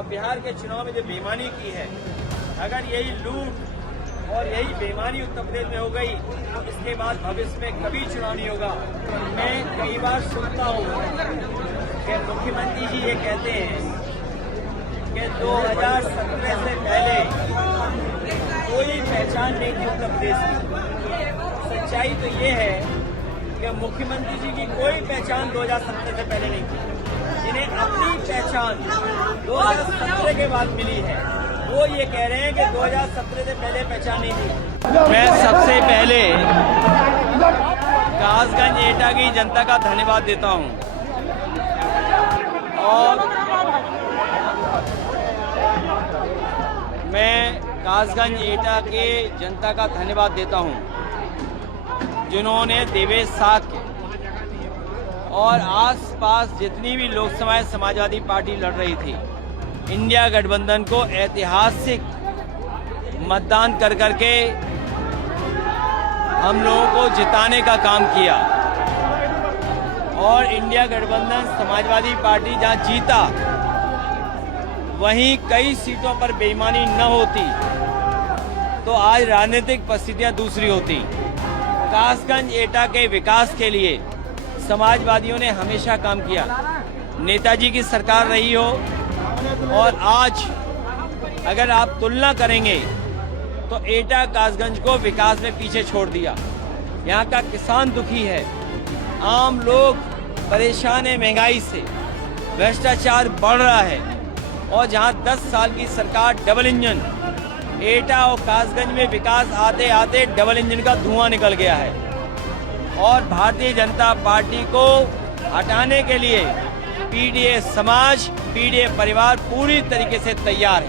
और बिहार के चुनाव में जो बेईमानी की है, अगर यही लूट और यही बेईमानी उत्तर प्रदेश में हो गई तो इसके बाद भविष्य में कभी चुनाव नहीं होगा। मैं कई बार सुनता हूँ कि मुख्यमंत्री जी ये कहते हैं कि 2017 से पहले कोई पहचान नहीं थी उत्तर प्रदेश की। सच्चाई तो ये है कि मुख्यमंत्री जी की कोई पहचान 2017 से पहले नहीं थी। जिन्हें अपनी पहचान 2017 के बाद मिली है, वो ये कह रहे हैं कि 2017 से पहले पहचान नहीं थी। मैं सबसे पहले कासगंज एटा की जनता का धन्यवाद देता हूं और मैं कासगंज एटा के जनता का धन्यवाद देता हूं जिन्होंने देवेश साक्य और आसपास जितनी भी लोकसभाएं समाजवादी पार्टी लड़ रही थी, इंडिया गठबंधन को ऐतिहासिक मतदान कर करके हम लोगों को जिताने का काम किया। और इंडिया गठबंधन समाजवादी पार्टी जहां जीता, वहीं कई सीटों पर बेईमानी न होती तो आज राजनीतिक परिस्थितियां दूसरी होती। कासगंज एटा के विकास के लिए समाजवादियों ने हमेशा काम किया। नेताजी की सरकार रही हो और आज अगर आप तुलना करेंगे तो एटा कासगंज को विकास में पीछे छोड़ दिया। यहाँ का किसान दुखी है, आम लोग परेशान है महंगाई से, भ्रष्टाचार बढ़ रहा है। और जहाँ 10 साल की सरकार डबल इंजन, एटा और कासगंज में विकास आते आते डबल इंजन का धुआं निकल गया है। और भारतीय जनता पार्टी को हटाने के लिए पीडीए समाज, पीडीए परिवार पूरी तरीके से तैयार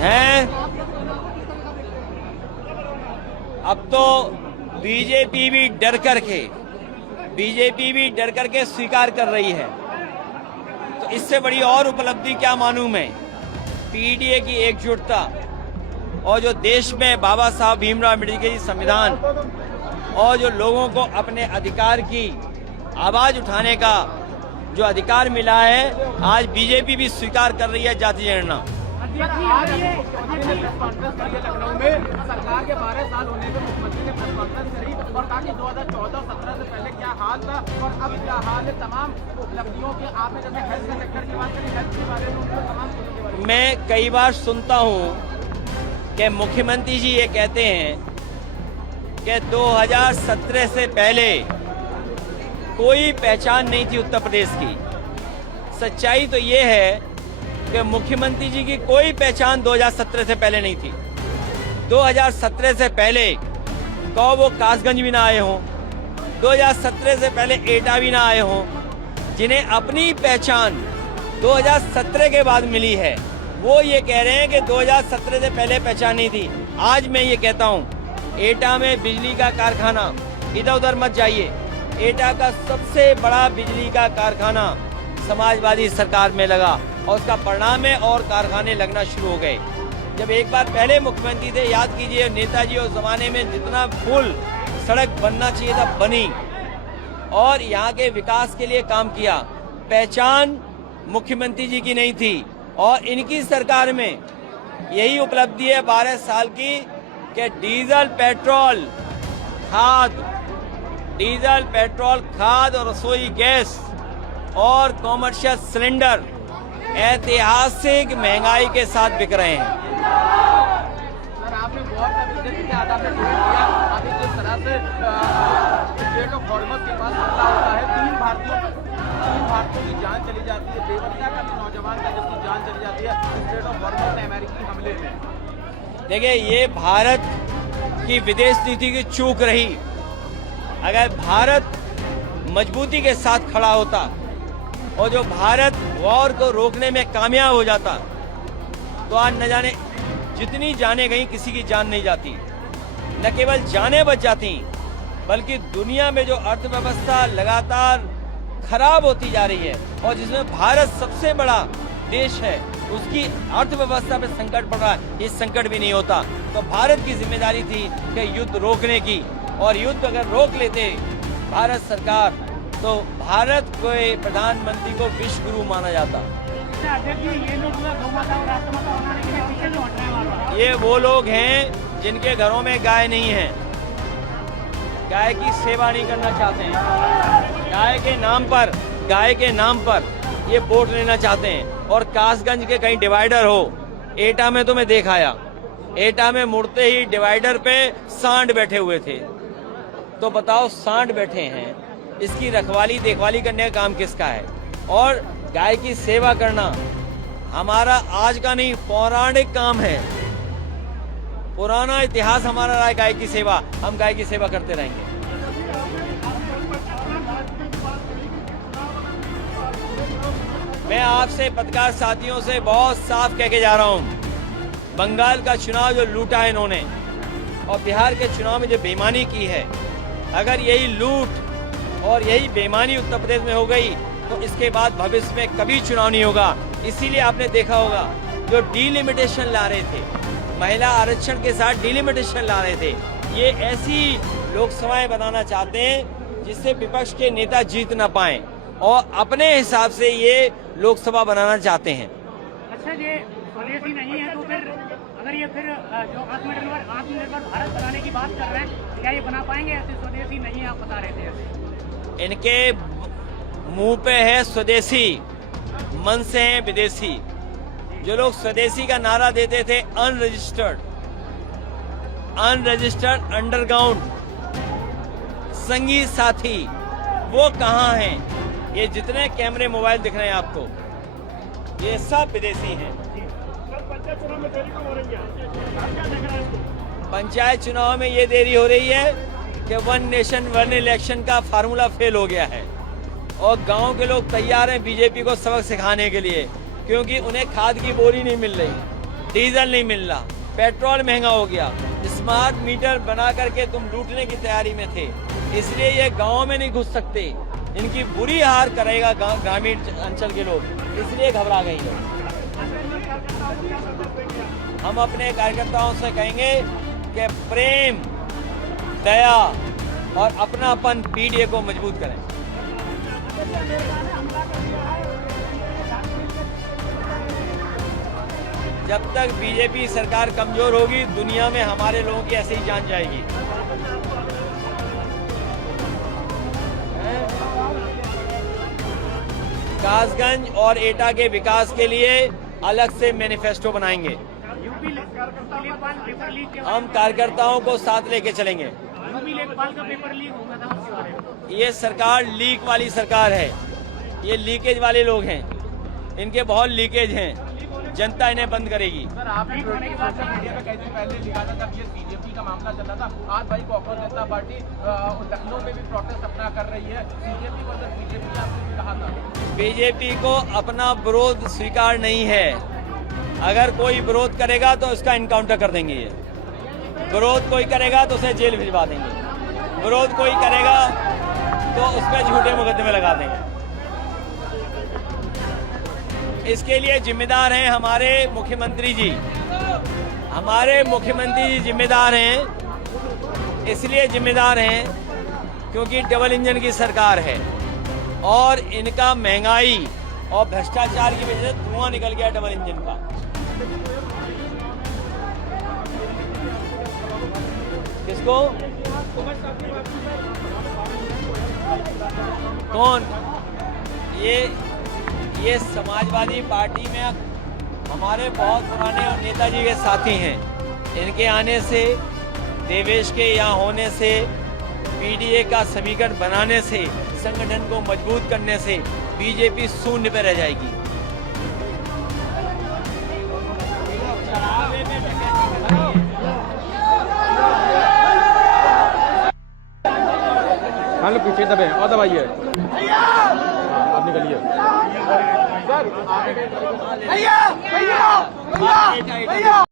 है। अब तो बीजेपी भी डर करके स्वीकार कर रही है। तो इससे बड़ी और उपलब्धि क्या मानूं मैं। पीडीए की एकजुटता और जो देश में बाबा साहब भीमराव अम्बेडकर जी संविधान और जो लोगों को अपने अधिकार की आवाज उठाने का जो अधिकार मिला है, आज बीजेपी भी स्वीकार कर रही है जाति जनगणना। लखनऊ में सरकार के 12 साल होने में मुख्यमंत्री ने प्रेस कॉन्फ्रेंस करी और कहा कि 2014-17 से पहले क्या हाल था और अब क्या हाल है। तमाम उपलब्धियों के आपने जैसे हेल्थ सेक्टर की बात करी, हेल्थ के बारे में उनको तमाम चीजों के बारे में मैं कई बार सुनता हूँ कि मुख्यमंत्री जी ये कहते हैं कि 2017 से पहले कोई पहचान नहीं थी उत्तर प्रदेश की। सच्चाई तो ये है कि मुख्यमंत्री जी की कोई पहचान 2017 से पहले नहीं थी। 2017 से पहले कहो वो कासगंज भी ना आए हों, 2017 से पहले एटा भी ना आए हों। जिन्हें अपनी पहचान 2017 के बाद मिली है, वो ये कह रहे हैं कि 2017 से पहले पहचान नहीं थी। आज मैं ये कहता हूँ, एटा में बिजली का कारखाना, इधर उधर मत जाइए, एटा का सबसे बड़ा बिजली का कारखाना समाजवादी सरकार में लगा और उसका परिणाम है और कारखाने लगना शुरू हो गए। जब एक बार पहले मुख्यमंत्री थे, याद कीजिए, नेताजी उस जमाने में जितना पुल सड़क बनना चाहिए था बनी और यहाँ के विकास के लिए काम किया। पहचान मुख्यमंत्री जी की नहीं थी और इनकी सरकार में यही उपलब्धि है 12 साल की कि डीजल पेट्रोल खाद और रसोई गैस और कॉमर्शियल सिलेंडर ऐतिहासिक महंगाई के साथ बिक रहे हैं। सर, आपने वॉर का विषय किया, आपने किया, अभी जिस तरह से स्टेट ऑफ हॉर्मस के पास हमला होता है, 3 भारतीयों की जान चली जाती है। देवरिया का भी नौजवान था जिसकी जान चली जाती है स्टेट ऑफ हॉर्मस में अमेरिकी हमले में। देखिए, ये भारत की विदेश नीति की चूक रही। अगर भारत मजबूती के साथ खड़ा होता और जो भारत वॉर को रोकने में कामयाब हो जाता तो आज न जाने जितनी जानें गई, किसी की जान नहीं जाती। न केवल जानें बच जाती, बल्कि दुनिया में जो अर्थव्यवस्था लगातार खराब होती जा रही है और जिसमें भारत सबसे बड़ा देश है, उसकी अर्थव्यवस्था पे संकट पड़ रहा है, ये संकट भी नहीं होता। तो भारत की जिम्मेदारी थी कि युद्ध रोकने की, और युद्ध अगर रोक लेते भारत सरकार तो भारत को प्रधानमंत्री को विश्व गुरु माना जाता। अध्यक्ष जी, ये लोग गौ माता और राष्ट्रमाता बनाने के लिए पीछे क्यों हट रहे हैं बार-बार? ये वो लोग हैं जिनके घरों में गाय नहीं है, गाय की सेवा नहीं करना चाहते हैं, गाय के नाम पर ये वोट लेना चाहते हैं। और कासगंज के कहीं डिवाइडर हो, एटा में तो मैं देख आया, एटा में मुड़ते ही डिवाइडर पे सांड बैठे हुए थे। तो बताओ, सांड बैठे हैं, इसकी रखवाली देखभाली करने का काम किसका है? और गाय की सेवा करना हमारा आज का नहीं, पौराणिक काम है, पुराना इतिहास हमारा रहा है गाय की सेवा। हम गाय की सेवा करते रहेंगे। मैं आपसे पत्रकार साथियों से बहुत साफ कह के जा रहा हूं, बंगाल का चुनाव जो लूटा है इन्होंने और बिहार के चुनाव में जो बेईमानी की है, अगर यही लूट और यही बेईमानी उत्तर प्रदेश में हो गई तो इसके बाद भविष्य में कभी चुनाव नहीं होगा। इसीलिए आपने देखा होगा जो डीलिमिटेशन ला रहे थे, महिला आरक्षण के साथ डीलिमिटेशन ला रहे थे, ये ऐसी लोकसभाएं बनाना चाहते हैं जिससे विपक्ष के नेता जीत ना पाएं और अपने हिसाब से ये लोकसभा बनाना चाहते हैं। अच्छा, ये स्वदेशी नहीं है तो फिर अगर ये फिर जो आत्मनिर्भर भारत बनाने की बात कर रहे हैं, क्या ये बना पाएंगे? ऐसे स्वदेशी नहीं है, आप बता रहे थे। इनके मुंह पे है स्वदेशी, मन से है विदेशी। जो लोग स्वदेशी का नारा देते थे, अनरजिस्टर्ड अंडरग्राउंड संगी साथी, वो कहाँ हैं? ये जितने कैमरे मोबाइल दिख रहे हैं आपको, ये सब विदेशी हैं। पंचायत चुनाव में ये देरी हो रही है कि वन नेशन वन इलेक्शन का फार्मूला फेल हो गया है और गांव के लोग तैयार हैं बीजेपी को सबक सिखाने के लिए, क्योंकि उन्हें खाद की बोरी नहीं मिल रही, डीजल नहीं मिल रहा, पेट्रोल महंगा हो गया, स्मार्ट मीटर बना करके तुम लूटने की तैयारी में थे, इसलिए ये गाँव में नहीं घुस सकते। इनकी बुरी हार करेगा ग्रामीण अंचल के लोग, इसलिए घबरा गई लोग। हम अपने कार्यकर्ताओं से कहेंगे कि प्रेम, दया और अपनापन पीडीए को मजबूत करें। जब तक बीजेपी सरकार कमजोर होगी, दुनिया में हमारे लोगों की ऐसे ही जान जाएगी। कासगंज और एटा के विकास के लिए अलग से मैनिफेस्टो बनाएंगे। हम कार्यकर्ताओं को साथ लेके चलेंगे। ये सरकार लीक वाली सरकार है, ये लीकेज वाले लोग हैं, इनके बहुत लीकेज हैं, जनता इन्हें बंद करेगी। सर, आपने होने के बाद मीडिया में कई दिन पहले लिखा था जब ये बीजेपी का मामला चल रहा था, आज भाई कांग्रेस जनता पार्टी लखनऊ में भी प्रोटेस्ट अपना कर रही है, बीजेपी वर्सेस बीजेपी, आपने भी कहा था। बीजेपी को अपना विरोध स्वीकार नहीं है, अगर कोई विरोध करेगा तो उसका इनकाउंटर कर देंगे। ये विरोध कोई करेगा तो उसे जेल भिजवा देंगे, विरोध कोई करेगा तो उस पर झूठे मुकदमे लगा देंगे। इसके लिए जिम्मेदार हैं हमारे मुख्यमंत्री जी, हमारे मुख्यमंत्री जी जिम्मेदार हैं। इसलिए जिम्मेदार हैं क्योंकि डबल इंजन की सरकार है और इनका महंगाई और भ्रष्टाचार की वजह से धुआं निकल गया डबल इंजन का। किसको? कौन? ये समाजवादी पार्टी में हमारे बहुत पुराने और नेताजी के साथी हैं। इनके आने से, देवेश के यहाँ होने से, पीडीए का समीकरण बनाने से, संगठन को मजबूत करने से बीजेपी शून्य पर रह जाएगी। हाँ, लोग पीछे दबे और दबाइए, आप निकलिए। सर, भैया भैया भैया भैया